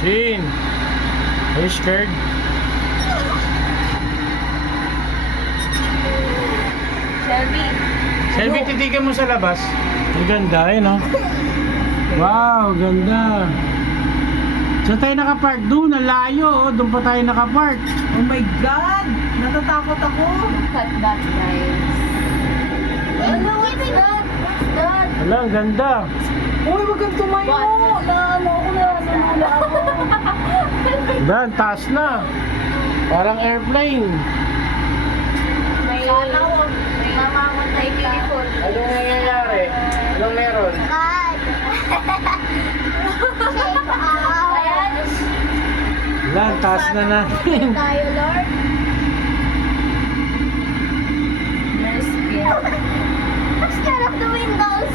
Shin, are you scared? Shelby. Selfie, titigan mo sa labas. Ang ganda eh, no? Wow, ganda. Saan tayo nakapark? Doon, ang layo. Oh. Doon pa tayo nakapark. Oh my God! Natatakot ako. Cut that, guys. Ano, what's that? What's that? Wala, ang ganda. Uy, wag kang tumayo. What? Naano ako na. Nanula ako. Dan, taas na. Parang airplane. May may mamamatay people. Anong nangyayari? Anong meron? Ayan. Wala, ang taas na natin. Tayo, Lord. You're scared. I'm scared of the windows.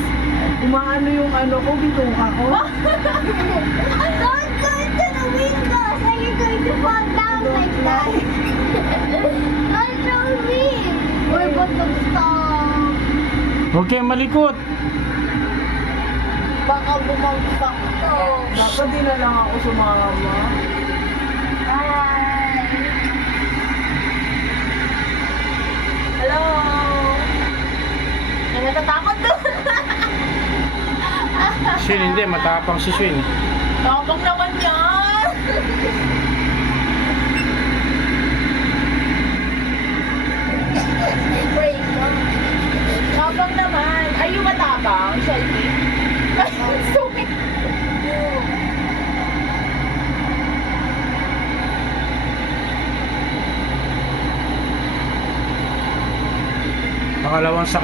Umaano yung ano ko, bituka ko. Don't go into the windows or you're going to fall down like that. Don't throw me. We're about to stop. Huwag kayong malikot. Baka bumagsak to. Dapat di na lang ako sumama. Hi. Hello. May natatakot doon. Shin, hindi. Matapang si Shin. Tapang naman yan. Break. Tapang naman. Are you matapang, Shelby? Sorry. Pangalawang sakay.